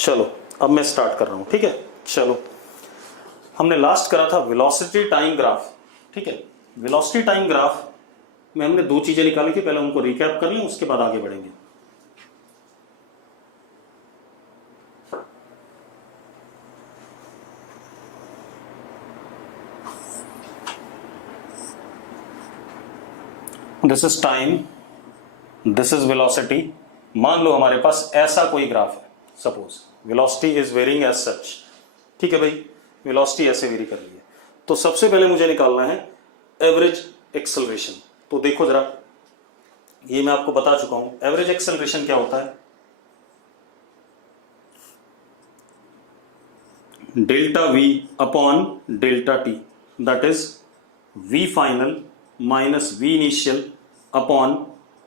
चलो अब मैं स्टार्ट कर रहा हूं, ठीक है। चलो हमने लास्ट करा था वेलोसिटी टाइम ग्राफ, ठीक है। वेलोसिटी टाइम ग्राफ में हमने दो चीजें निकाली थी, पहले उनको रिकैप कर लें, उसके बाद आगे बढ़ेंगे। This is time, this is velocity. मान लो हमारे पास ऐसा कोई ग्राफ है, suppose velocity is varying as such, ठीक है भाई, वेलोसिटी ऐसे वेरी कर रही है। तो सबसे पहले मुझे निकालना है एवरेज एक्सेलरेशन। तो देखो जरा, ये मैं आपको बता चुका हूं, एवरेज एक्सेलरेशन क्या होता है, delta v upon delta t, that is v final minus v initial upon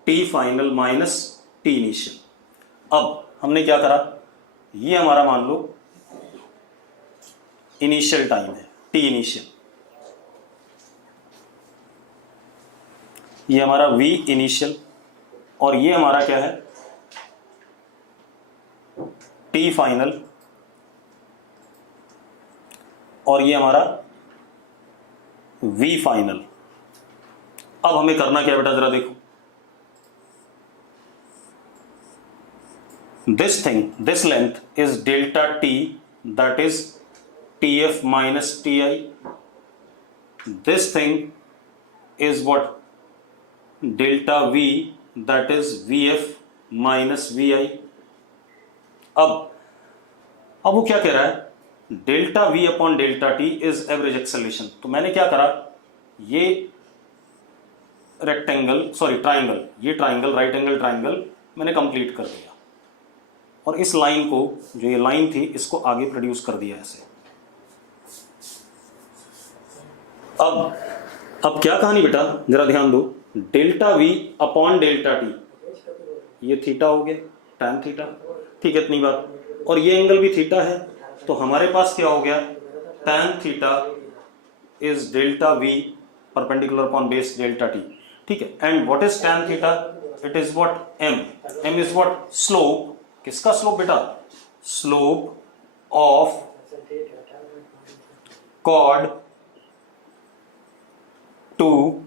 t final minus t initial. अब हमने क्या करा, ये हमारा मान लो इनिशियल टाइम है, टी इनिशियल, ये हमारा v इनिशियल, और ये हमारा क्या है t फाइनल, और ये हमारा v फाइनल। अब हमें करना क्या है बेटा, जरा देखो, this thing, this length is delta t, that is tf minus ti, this thing is what, delta v, that is vf minus vi। अब वो क्या कह रहा है, delta v upon delta t is average acceleration. तो मैंने क्या करा, ये रेक्टेंगल, सॉरी ट्राइंगल, ये ट्राइंगल, राइट एंगल ट्राइंगल मैंने कंप्लीट कर दिया, और इस लाइन को, जो ये लाइन थी, इसको आगे प्रोड्यूस कर दिया ऐसे। अब क्या कहानी बेटा, जरा ध्यान दो, delta v upon delta T, ये थीटा हो गया, टैन थीटा, ठीक है, इतनी बात, और ये एंगल भी थीटा है, तो हमारे पास क्या हो गया, tan theta is delta v perpendicular upon base delta t, ठीक है। And what is tan theta, it is what m, m is what slope, किसका स्लोप बेटा, slope of chord to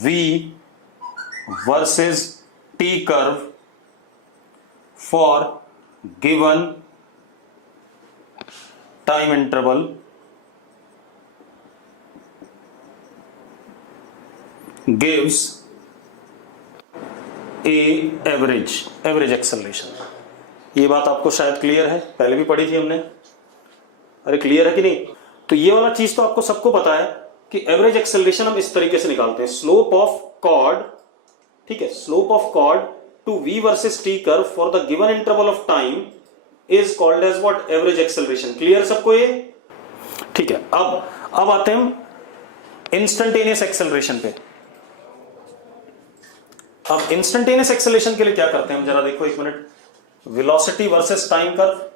v versus t curve for given time interval gives a average acceleration। ये बात आपको शायद clear है, पहले भी पढ़ी थी हमने, अरे क्लियर है कि नहीं। तो ये वाला चीज तो आपको सबको पता है कि एवरेज एक्सेलरेशन हम इस तरीके से निकालते हैं, स्लोप ऑफ कॉर्ड, ठीक है, slope of chord to v versus t curve for the given interval of time is called as what, average acceleration. Clear सबको ये, ठीक है। अब आते हैं इंस्टेंटेनियस एक्सेलरेशन पे। अब इंस्टेंटेनियस एक्सेलरेशन के लिए क्या करते हैं हम, जरा देखो एक minute, velocity versus time curve,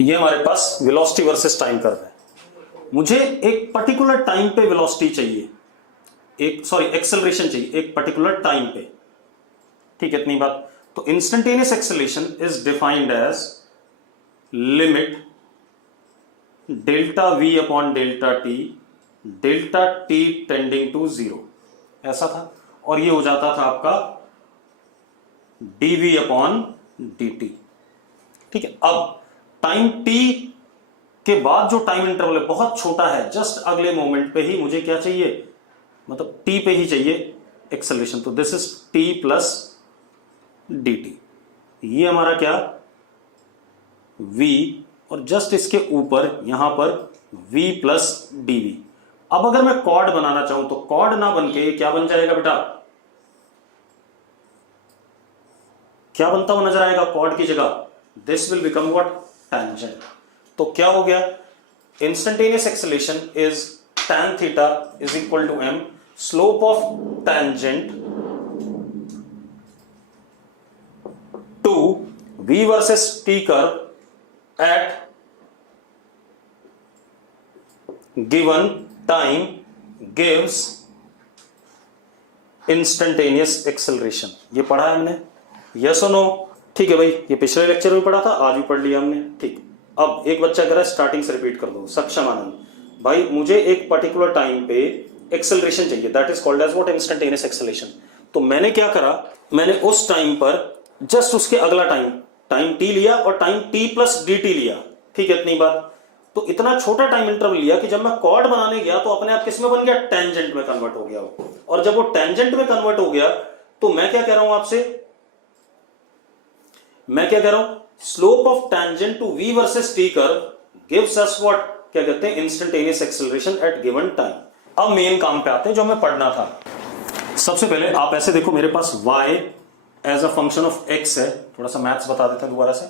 ये हमारे पास वेलोसिटी वर्सेस टाइम कर्व है। मुझे एक पर्टिकुलर टाइम पे वेलोसिटी चाहिए, एक्सेलरेशन चाहिए एक पर्टिकुलर टाइम पे, ठीक है, इतनी बात। तो instantaneous acceleration is defined as limit delta v upon delta t tending to 0, ऐसा था, और ये हो जाता था आपका dv अपॉन dt, ठीक है। अब टाइम t के बाद जो टाइम इंटरवल है बहुत छोटा है, जस्ट अगले मोमेंट पे ही मुझे क्या चाहिए, मतलब t पे ही चाहिए एक्सेलरेशन। तो this is t plus dt, ये हमारा क्या v, और जस्ट इसके ऊपर यहां पर v प्लस dv। अब अगर मैं कॉर्ड बनाना चाहूं तो कॉर्ड ना बन के क्या बन जाएगा बेटा, क्या बनता हुआ नजर आएगा कॉर्ड की जगह, this will become what, tangent. तो क्या हो गया, instantaneous acceleration is tan theta is equal to m, slope of tangent v versus t curve at given time gives instantaneous acceleration. ये पढ़ा है हमने, यस और नो? ठीक है भाई, ये पिछले लेक्चर में पढ़ा था, आज भी पढ़ लिया हमने। ठीक, अब एक बच्चा कह रहा है स्टार्टिंग से रिपीट कर दो। सक्षम आनंद, भाई मुझे एक पर्टिकुलर टाइम पे एक्सेलरेशन चाहिए, that is called as what? Instantaneous acceleration. तो मैंने क्या करा, मैंने उस टाइम पर जस्ट उसके अगला टाइम t लिया और टाइम t प्लस dt लिया। ठीक है, इतनी बात। तो इतना छोटा टाइम इंटरवल लिया कि जब मैं कॉर्ड बनाने गया तो अपने आप किस में बन गया? टेंजेंट में कन्वर्ट हो गया वो। और जब वो टेंजेंट में कन्वर्ट हो गया तो मैं क्या कह रहा हूं आपसे, मैं क्या कह रहा हूं, slope of tangent to v versus t curve gives us what? क्या कहते हैं? Instantaneous acceleration at given time. अब मेन काम पे आते हैं जो हमें पढ़ना था। सबसे पहले आप ऐसे देखो, मेरे पास y as a function of x है। थोड़ा सा मैथ्स बता देते हैं दोबारा से।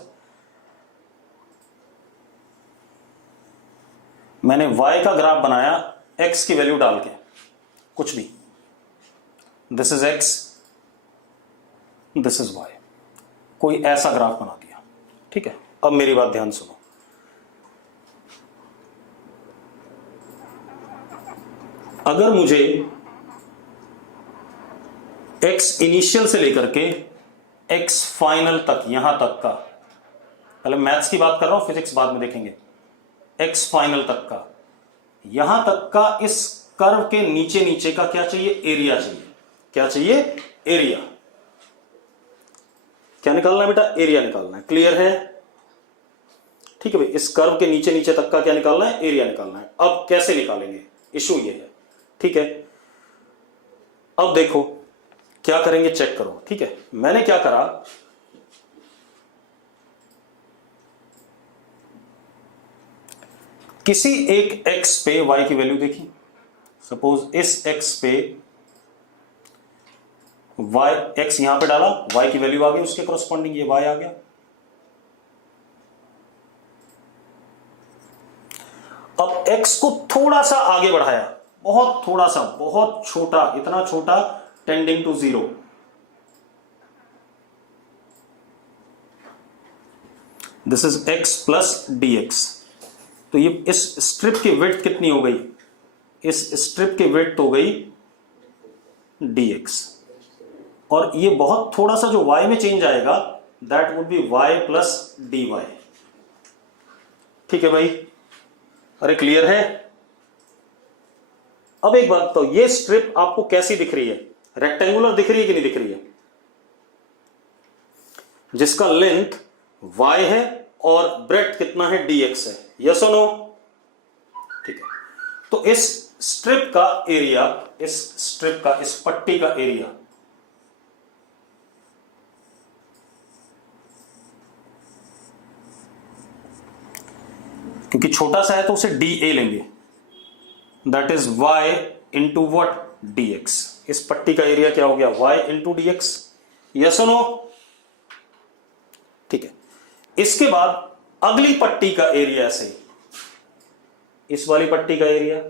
मैंने y का ग्राफ बनाया x की वैल्यू डाल के, कुछ भी, this is x, this is y, कोई ऐसा ग्राफ बना दिया। ठीक है, अब मेरी बात ध्यान सुनो। अगर मुझे x इनिशियल से लेकर के x फाइनल तक, यहां तक का, पहले मैथ्स की बात कर रहा हूं, फिजिक्स बाद में देखेंगे, x फाइनल तक का, यहां तक का इस कर्व के नीचे नीचे का क्या चाहिए? एरिया चाहिए। क्या चाहिए? एरिया। क्या निकालना है बेटा? एरिया निकालना है। क्लियर है? ठीक है भाई, इस कर्व के नीचे नीचे तक का क्या निकालना है? एरिया निकालना है। अब कैसे निकालेंगे, इशू ये है। ठीक है, अब देखो क्या करेंगे, चेक करो। ठीक है, मैंने क्या करा, किसी एक x पे y की वैल्यू देखी। सपोज इस x पे y, x यहां पे डाला, y की वैल्यू आ गई उसके कॉरस्पॉन्डिंग, ये y आ गया। अब x को थोड़ा सा आगे बढ़ाया, बहुत थोड़ा सा, बहुत छोटा, इतना छोटा, tending to 0। This is x plus dx। तो ये इस स्ट्रिप की विड्थ कितनी हो गई? इस स्ट्रिप की विड्थ हो गई dx, और ये बहुत थोड़ा सा जो y में चेंज आएगा, that would be y plus dy। ठीक है भाई, अरे क्लियर है? अब एक बात तो, ये स्ट्रिप आपको कैसी दिख रही है? रेक्टेंगुलर दिख रही है कि नहीं दिख रही है? जिसका लेंथ y है और ब्रेड्थ कितना है? dx है। यस और नो? ठीक है, तो इस स्ट्रिप का एरिया, इस स्ट्रिप का, इस पट्टी का एरिया, क्योंकि छोटा सा है तो उसे dA लेंगे, that is y into what? dx। इस पट्टी का एरिया क्या हो गया? y into dx। यस और नो? ठीक है, इसके बाद अगली पट्टी का एरिया से, इस वाली पट्टी का एरिया,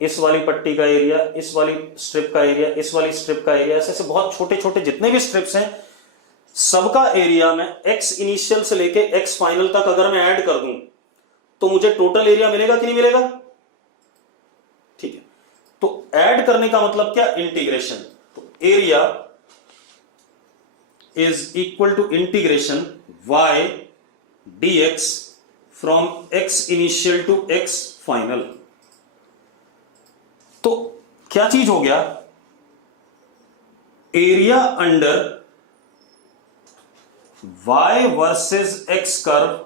इस वाली पट्टी का एरिया, इस वाली स्ट्रिप का एरिया, इस वाली स्ट्रिप का एरिया, ऐसे बहुत छोटे छोटे जितने भी स्ट्रिप्स हैं, सबका एरिया मैं x इनिशियल से लेके x फाइनल तक अगर मैं ऐड कर दूं तो मुझे टोटल एरिया मिलेगा कि नहीं मिलेगा? ठीक है, तो ऐड करने का मतलब क्या? इंटीग्रेशन। तो area is equal to integration y dx from x initial to x final. तो क्या चीज हो गया? Area under y versus x curve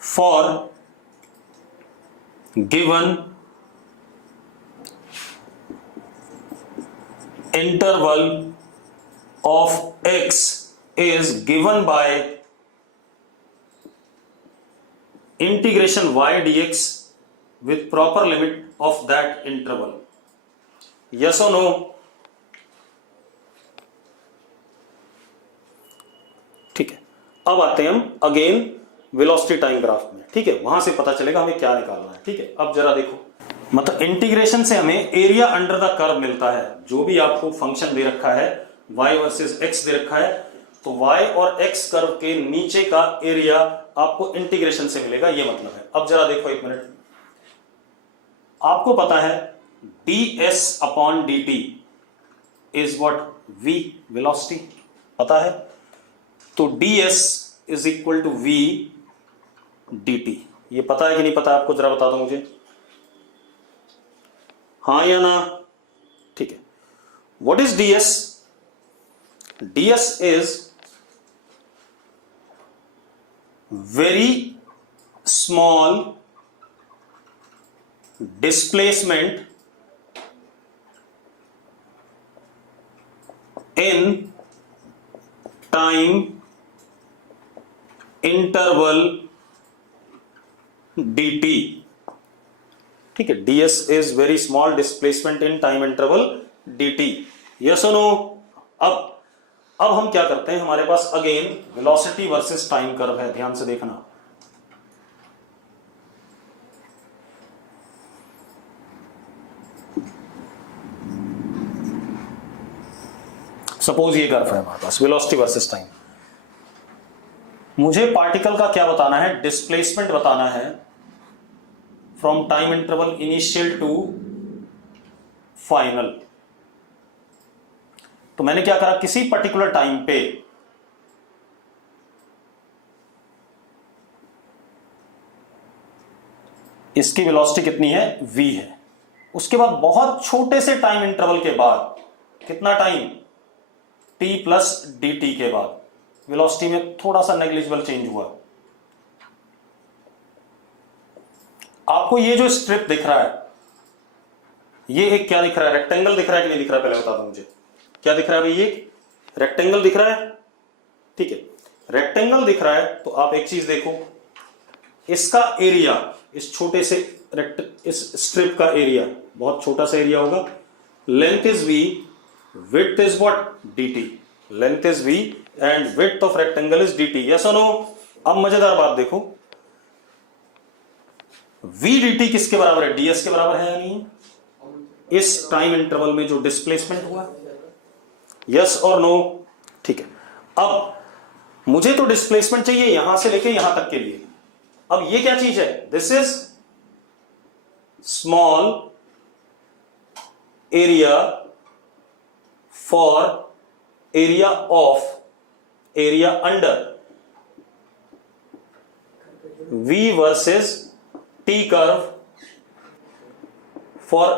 for given interval of x is given by integration y dx with proper limit of that interval. Yes or no? ठीक है, अब आते हैं हम अगेन वेलोसिटी टाइम ग्राफ में। ठीक है, वहां से पता चलेगा हमें क्या निकालना है। ठीक है, अब जरा देखो, मतलब इंटीग्रेशन से हमें एरिया अंडर द कर्व मिलता है। जो भी आपको फंक्शन दे रखा है y वर्सेस x दे रखा है, तो y और x कर्व के नीचे का एरिया आपको इंटीग्रेशन से मिलेगा, ये मतलब है। अब जरा देखो एक मिनट, आपको पता है ds upon dt is what, v velocity पता है, तो ds is equal to v dt। ये पता है कि नहीं पता आपको, जरा बता दो मुझे, हाँ या ना? ठीक है। What is ds? ds is very small displacement in time interval dt। ठीक है, ds is very small displacement in time interval dt। Yes और नो? अब हम क्या करते हैं, हमारे पास again velocity versus time curve है, ध्यान से देखना। सपोज ये कर्व है हमारे पास, वेलोसिटी वर्सेस टाइम। मुझे पार्टिकल का क्या बताना है, डिस्प्लेसमेंट बताना है from time interval initial to final. तो मैंने क्या करा, किसी पर्टिकुलर टाइम पे इसकी वेलोसिटी कितनी है, v है। उसके बाद बहुत छोटे से टाइम इंटरवल के बाद, कितना टाइम, t प्लस dt के बाद वेलोसिटी में थोड़ा सा नेग्लिजिबल चेंज हुआ। आपको ये जो स्ट्रिप दिख रहा है, ये एक क्या दिख रहा है, रेक्टेंगल दिख रहा है कि नहीं दिख रहा है, पहले बता दो मुझे, क्या दिख रहा है भाई? ये रेक्टेंगल दिख रहा है। ठीक है, रेक्टेंगल दिख रहा है तो आप एक चीज देखो, इसका एरिया, इस छोटे से इस स्ट्रिप का एरिया, बहुत छोटा सा एरिया होगा। Length is v, width is what, dt। Length is v and width of rectangle is dt। Yes और नो? अब मजेदार बात देखो, v dt किसके बराबर है, ds के बराबर है या नहीं? इस टाइम इंटरवल में जो डिस्प्लेसमेंट हुआ। यस और नो? ठीक है। अब मुझे तो डिस्प्लेसमेंट चाहिए यहां से लेके यहां तक के लिए। अब ये क्या चीज है, this is small area for area of, area under v versus t curve for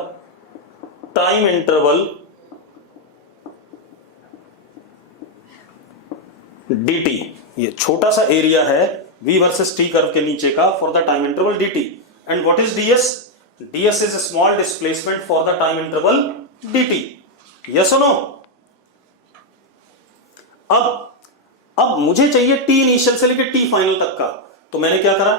time interval dt। ये छोटा सा एरिया है v वर्सेस t कर्व के नीचे का for the time interval dt। And what is ds? ds is a small displacement for the time interval dt। Yes और no? अब मुझे चाहिए t इनिशियल से लेकर t फाइनल तक का। तो मैंने क्या करा,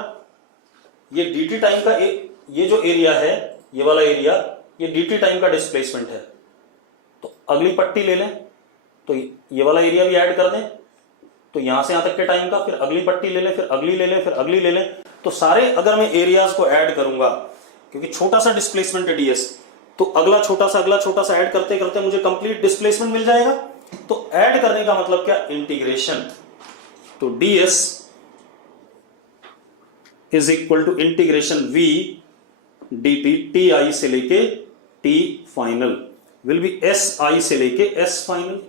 ये dt टाइम का ये जो एरिया है, ये वाला एरिया, ये dt टाइम का डिस्प्लेसमेंट है। तो अगली पट्टी ले लें, तो ये वाला एरिया भी ऐड कर दें, तो यहां से यहां तक के टाइम का, फिर अगली पट्टी ले लें, फिर अगली ले लें, फिर अगली ले लें। तो सारे अगर मैं एरियाज को ऐड करूंगा, क्योंकि छोटा सा डिस्प्लेसमेंट है ds, तो अगला छोटा सा ऐड करते करते मुझे कंप्लीट डिस्प्लेसमेंट मिल जाएगा। तो ऐड करने का मतलब क्या, इंटीग्रेशन। तो ds is equal to integration v dt, ti से लेके t final will be si से लेके s फाइनल।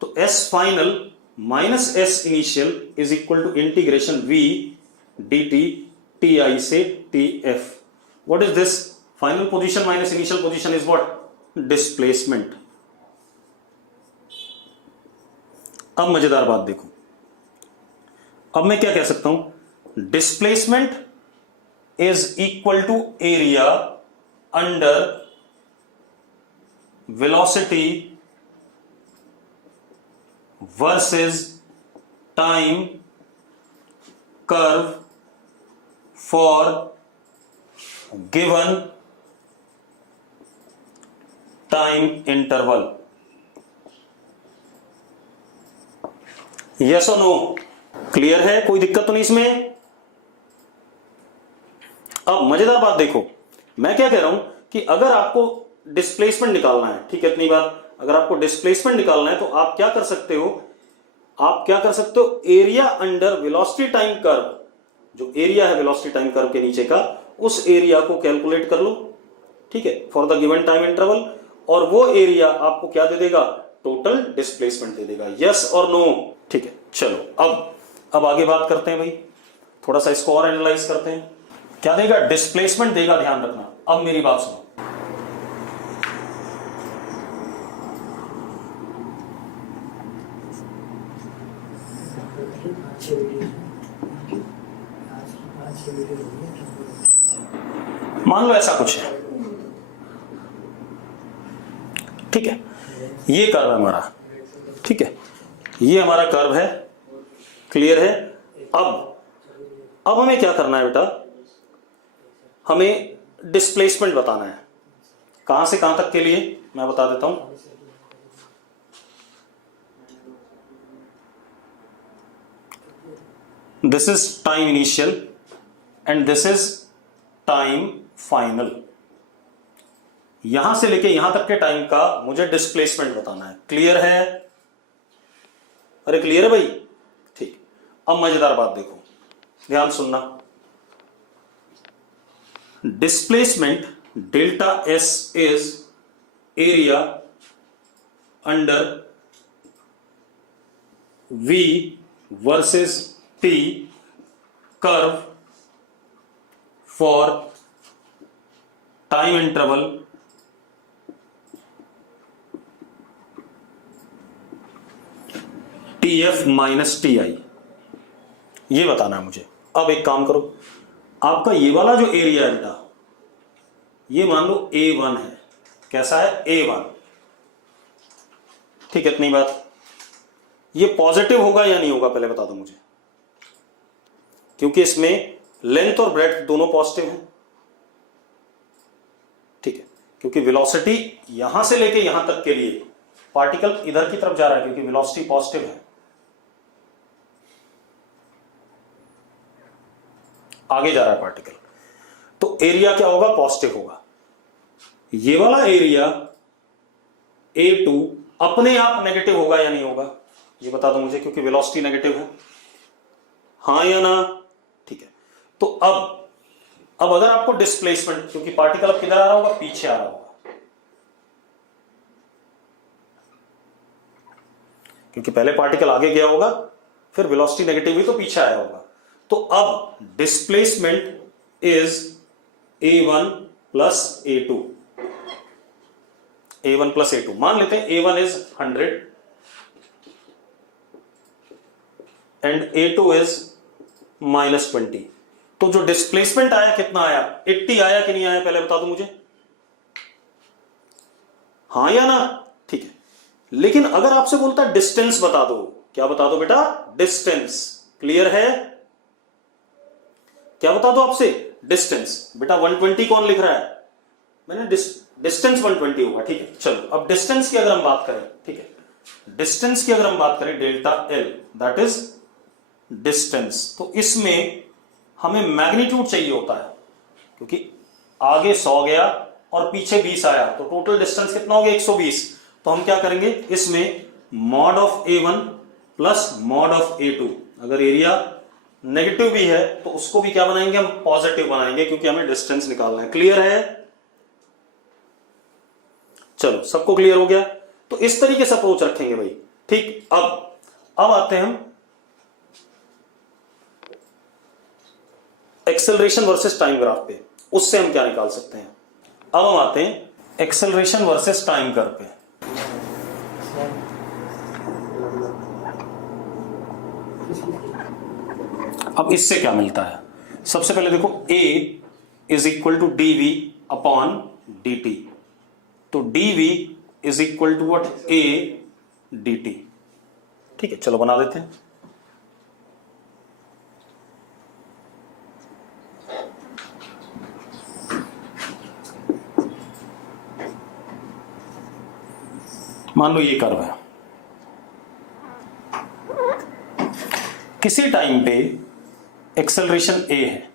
तो s final minus s initial is equal to integration v dt ti से tf। What is this? Final position minus initial position is what, displacement. अब मजेदार बात देखो, अब मैं क्या कह सकता हूं, displacement is equal to area under velocity versus time curve for given time interval. Yes और नो? क्लियर है? कोई दिक्कत तो नहीं इसमें? अब मजेदार बात देखो, मैं क्या कह रहा हूं कि अगर आपको डिस्प्लेसमेंट निकालना है, ठीक है, इतनी बात, अगर आपको डिस्प्लेसमेंट निकालना है तो आप क्या कर सकते हो, area under velocity time curve, जो एरिया है वेलोसिटी टाइम कर्व के नीचे का, उस एरिया को कैलकुलेट कर लो, ठीक है, for the given time interval, और वो एरिया आपको क्या दे देगा, टोटल डिस्प्लेसमेंट दे देगा। यस और नो? ठीक है, चलो अब आगे बात करते हैं भाई, थोड़ा सा इसको और एनालाइज करते हैं। क्या देगा? डिस्प्लेसमेंट देगा, ध्यान रखना। अब मेरी बात सुनो, मान लो ऐसा कुछ है, ठीक है, ये कर्व है हमारा, ठीक है, ये हमारा कर्व है, क्लियर है। अब हमें क्या करना है बेटा, हमें डिस्प्लेसमेंट बताना है, कहां से कहां तक के लिए मैं बता देता हूं। This is time initial and this is time final. यहां से लेके यहां तक के टाइम का मुझे डिस्प्लेसमेंट बताना है, क्लियर है? अरे क्लियर है भाई? ठीक। अब मजेदार बात देखो, ध्यान सुनना। Displacement delta S is area under V versus T curve for time interval T F minus T I, ये बताना है मुझे। अब एक काम करो, आपका ये वाला जो एरिया है बेटा, ये मान लो A1 है, कैसा है? A1, ठीक है, इतनी बात। ये पॉजिटिव होगा या नहीं होगा पहले बता दो मुझे, क्योंकि इसमें लेंथ और ब्रेड्थ दोनों पॉजिटिव हैं, ठीक है, क्योंकि वेलोसिटी यहां से लेके यहां तक के लिए पार्टिकल इधर की तरफ जा रहा है, क्योंकि वेलोसिटी पॉजिटिव है, आगे जा रहा है पार्टिकल, तो एरिया क्या होगा? पॉजिटिव होगा। ये वाला एरिया A2 अपने आप नेगेटिव होगा या नहीं होगा, ये बता दो मुझे, क्योंकि वेलोसिटी नेगेटिव है, हाँ या ना? ठीक है, तो अब अगर आपको डिस्प्लेसमेंट, क्योंकि पार्टिकल अब किधर आ रहा होगा? पीछे आ रहा होगा, क्योंकि पहले पार्टिकल आगे गया होगा, फिर वेलोसिटी नेगेटिव हुई तो पीछे आया होगा। तो अब displacement is A1 plus A2, A1 plus A2, मान लेते हैं A1 is 100 and A2 is -20, तो जो डिस्प्लेसमेंट आया कितना आया? 80 आया कि नहीं आया, पहले बता दो मुझे, हाँ या ना? ठीक है, लेकिन अगर आपसे बोलता डिस्टेंस बता दो, क्या बता दो बेटा? डिस्टेंस, क्लियर है? क्या बता दो आपसे? डिस्टेंस। बेटा 120 कौन लिख रहा है? मैंने डिस्टेंस 120 होगा, ठीक है। चलो अब डिस्टेंस की अगर हम बात करें, ठीक है, डिस्टेंस की अगर हम बात करें, delta L, that is distance, तो इसमें हमें मैग्नीट्यूड चाहिए होता है, क्योंकि आगे 100 गया और पीछे 20 आया, तो टोटल डिस्टेंस कितना हो गया? 120। तो हम क्या करेंगे इसमें? Mod of A1 plus mod of A2। अगर एरिया नेगेटिव भी है तो उसको भी क्या बनाएंगे हम? पॉजिटिव बनाएंगे, क्योंकि हमें डिस्टेंस निकालना है। क्लियर है? चलो सबको क्लियर हो गया? तो इस तरीके से अप्रोच रखेंगे भाई, ठीक। अब आते हैं हम एक्सेलरेशन वर्सेस टाइम ग्राफ पे, उससे हम क्या निकाल सकते हैं। अब हम आते हैं एक्सेलरेशन वर्सेस टाइम कर्व पे। अब इससे क्या मिलता है? सबसे पहले देखो, A is equal to dv upon dt, तो dv is equal to what? A dt, ठीक है। चलो बना देते हैं। मान लो ये कर्व है, किसी टाइम पे एक्सेलरेशन a है,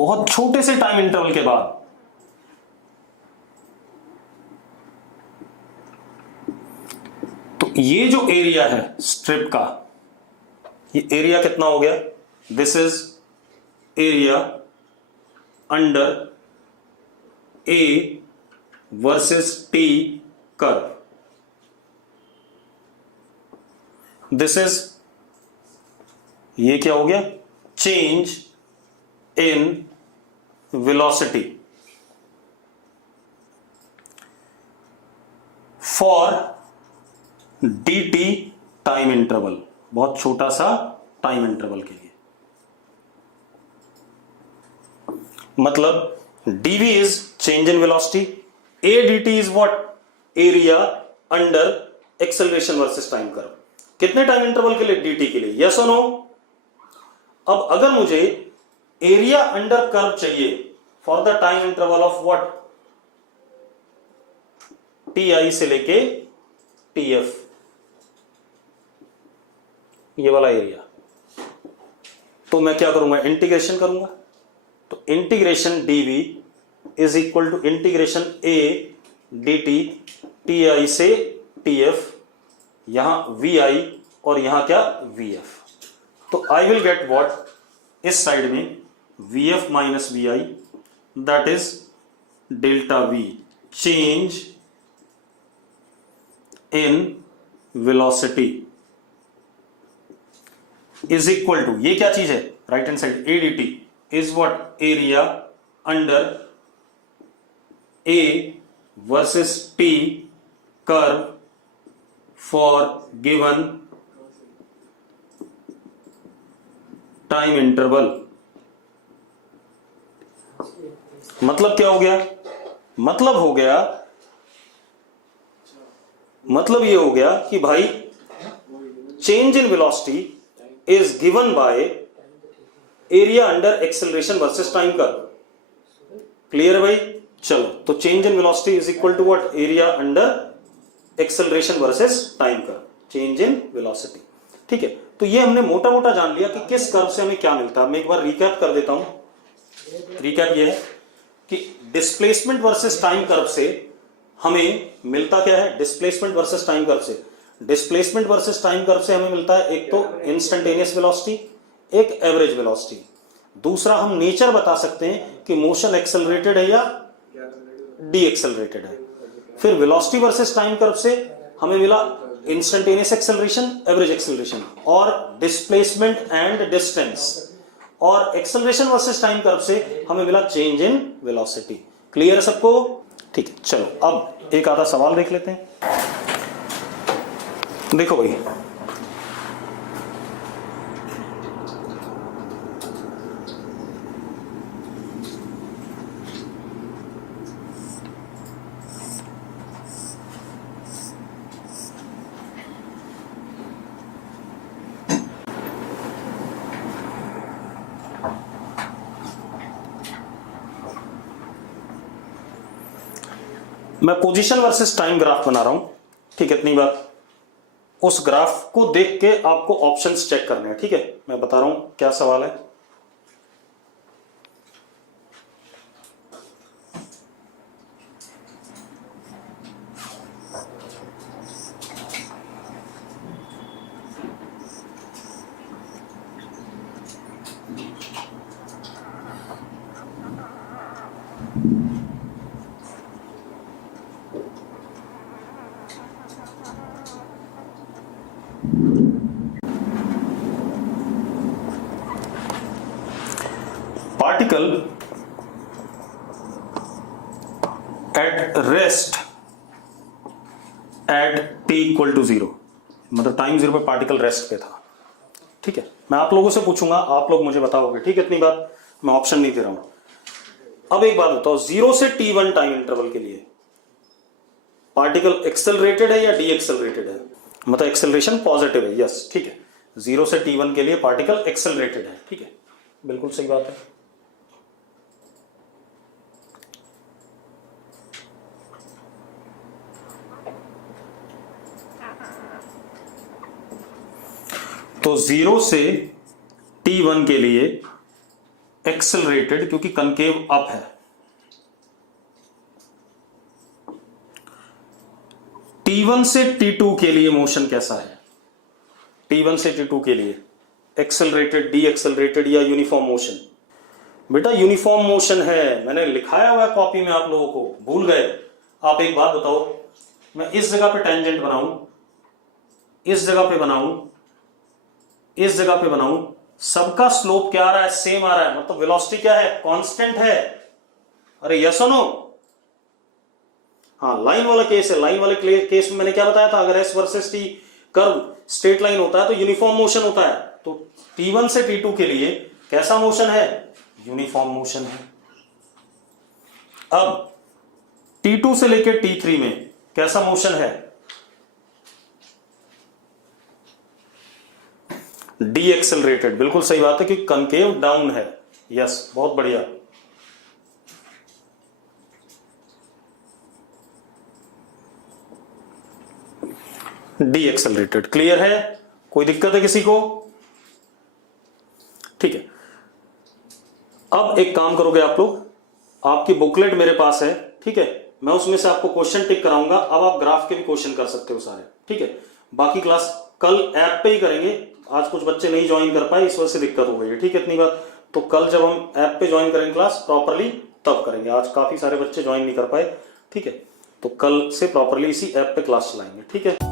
बहुत छोटे से टाइम इंटरवल के बाद तो ये जो एरिया है स्ट्रिप का, ये एरिया कितना हो गया? This is area under A versus T curve. This is, ये क्या हो गया? Change in velocity for dt time interval, बहुत छोटा सा टाइम इंटरवल के लिए. मतलब dv is change in velocity, a dt is what? area under acceleration versus time curve. कितने टाइम इंटरवल के लिए? dt के लिए. yes or no? अब अगर मुझे एरिया अंडर कर्व चाहिए for the time interval of what? ti से लेके tf, ये वाला एरिया, तो मैं क्या करूंगा? इंटीग्रेशन करूंगा. तो integration dv is equal to integration a dt ti से tf, यहां vi और यहां क्या? vf. तो आई विल गेट व्हाट? इस साइड में vf minus vi, that is delta v, change in velocity is equal to, ये क्या चीज है? Right hand side a dt is what? Area under a versus t curve for given time interval. मतलब क्या हो गया? मतलब हो गया, मतलब ये हो गया कि भाई change in velocity is given by area under acceleration versus time curve. Clear है भाई? चलो, तो change in velocity is equal to what? Area under acceleration versus time curve, change in velocity. ठीक है, तो ये हमने मोटा मोटा जान लिया कि किस कर्व से हमें क्या मिलता है. मैं एक बार रिकैप कर देता हूं. रिकैप ये है कि डिस्प्लेसमेंट वर्सेस टाइम कर्व से हमें मिलता क्या है? डिस्प्लेसमेंट वर्सेस टाइम कर्व से, डिस्प्लेसमेंट वर्सेस टाइम कर्व से हमें मिलता है एक तो इंस्टेंटेनियस वेलोसिटी, एक एवरेज वेलोसिटी. दूसरा, हम नेचर बता सकते हैं कि मोशन एक्सेलरेटेड है या डी एक्सेलरेटेड है. फिर वेलोसिटी वर्सेस टाइम कर्व से हमें मिला इंस्टेंटेनियस एक्सेलरेशन, एवरेज एक्सेलरेशन, और डिस्प्लेसमेंट एंड डिस्टेंस. और एक्सेलरेशन वर्सेस टाइम कर्व से हमें मिला चेंज इन वेलोसिटी. क्लियर है सबको? ठीक है, चलो अब एक आधा सवाल देख लेते हैं. देखो भाई, मैं पोजीशन वर्सेस टाइम ग्राफ बना रहा हूं. ठीक है, इतनी बात. उस ग्राफ को देख के आपको ऑप्शंस चेक करने हैं. ठीक है, मैं बता रहा हूं क्या सवाल है. particle at rest at t equal to 0, मतलब टाइम 0 पे पार्टिकल रेस्ट पे था. ठीक है, मैं आप लोगों से पूछूंगा, आप लोग मुझे बताओगे. ठीक है, इतनी बात. मैं ऑप्शन नहीं दे रहा हूं. अब एक बात बताओ, 0 से t1 टाइम इंटरवल के लिए पार्टिकल एक्सेलरेटेड है या डी एक्सेलरेटेड है? मतलब एक्सेलरेशन पॉजिटिव है. यस, ठीक है. 0 से t1 के लिए पार्टिकल एक्सेलरेटेड है. ठीक है, बिल्कुल सही बात है. तो 0 से t1 के लिए एक्सेलरेटेड क्योंकि कनकेव अप है। T1 से T2 के लिए मोशन कैसा है? T1 से T2 के लिए एक्सेलरेटेड, डी एक्सेलरेटेड या यूनिफॉर्म मोशन? बेटा यूनिफॉर्म मोशन है, मैंने लिखाया हुआ है कॉपी में, आप लोगों को भूल गए? आप एक बात बताओ, मैं इस जगह पे टेंजेंट बनाऊं, इस जगह पे बनाऊं, इस जगह पे बनाऊं, सबका स्लोप क्या आ रहा है? सेम आ रहा है, मतलब वेलोसिटी क्या है? कांस्टेंट है। अरे यस और नो? हाँ, लाइन वाला केस है। लाइन वाले केस में मैंने क्या बताया था? अगर S versus T curve straight line होता है तो यूनिफॉर्म मोशन होता है। तो T1 से T2 के लिए कैसा मोशन है? यूनिफॉर्म मोशन है। अब T2 से लेकर T3 में कैसा मोशन है? D accelerated. बिल्कुल सही बात है कि कनकेव डाउन है। यस, बहुत बढ़िया। D accelerated. क्लियर है? कोई दिक्कत है किसी को? ठीक है, अब एक काम करोगे आप लोग, आपकी बुकलेट मेरे पास है, ठीक है, मैं उसमें से आपको क्वेश्चन टिक कराऊंगा। अब आप ग्राफ के भी क्वेश्चन कर सकते हो सारे, ठीक है। बाकी क्लास कल ऐप पे ही करेंगे। आज कुछ बच्चे नहीं ज्वाइन कर पाए, इस वजह से दिक्कत हो गई है, ठीक है, इतनी बात। तो कल जब हम ऐप पे ज्वाइन करेंगे क्लास प्रॉपरली तब करेंगे। आज काफी सारे बच्चे ज्वाइन नहीं कर पाए, ठीक है, तो कल से प्रॉपरली इसी ऐप पे क्लास चलाएंगे, ठीक है।